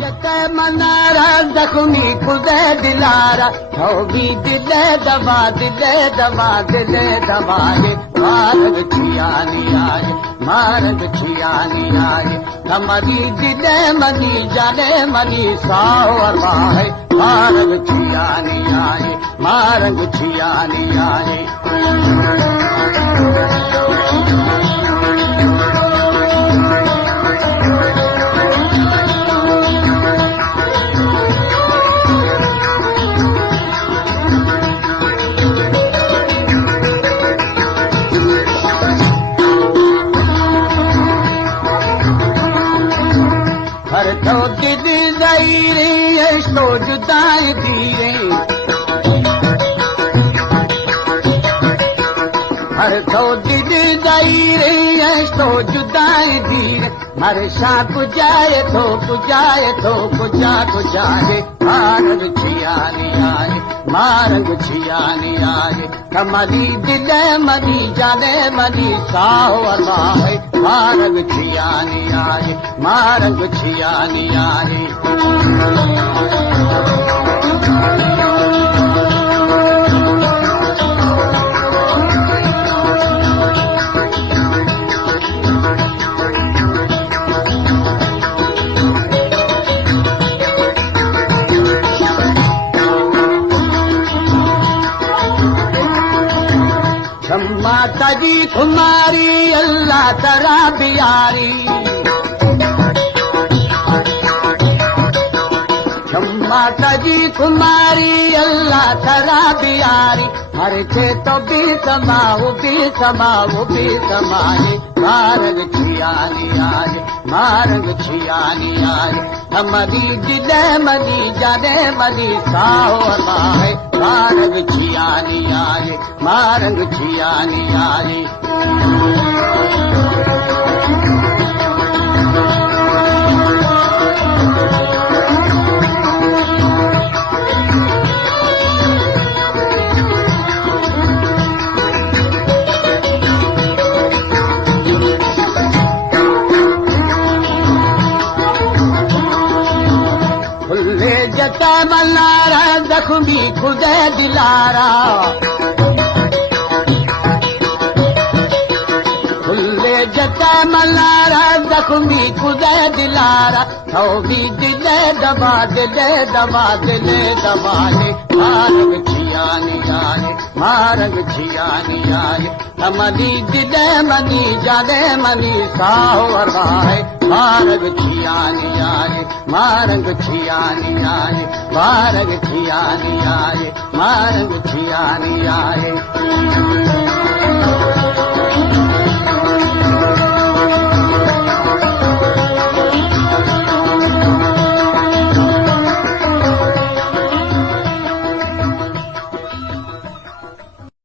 जते मनारा जख्मी खुदे दिलारा होगी दिले दबा दिले दबा दिले दबाए मारग छियानी आए मारग छियानी आए हमारी दिले मनी जाने मनी साओ अरवाए मारग छियानी आए मारग छियानी आए हर तो दिल गई रे तो जुदाई धीरे हर तो दिल गई रे तो जुदाई धीरे हर शाह कुजाए तो कुजाए तो कुजा कुजाए मारग छियानी आए मारग छियानी आए हमारी दिल मनी जाने मनी साहो अरवाए मारग छियानी आए मारग छियानी आए माता जी तुम्हारी अल्लाह तरा बियारी माता जी तुम्हारी अल्लाह तरा बियारी हर चे तो भी समाओ भी समाओ भी समाए मारग छियानी आए मारग छियानी आए हमारी दिले मनी जाने मनी साहो अरवाए मारग छियानी आए मारग छियानी आए जता मल्लारा जख्मी खुदे दिलारा खुले जता मल्लारा जख्मी खुदे दिलारा होगी दिले दबा दिले दबा दिले दबाए मारग छियानी आए मारग छियानी आए हमारी दिले मनी जाने मनी साहो अरवाए मारग छियानी आए मारग छियानी आए मारग छियानी आए मारग छियानी आए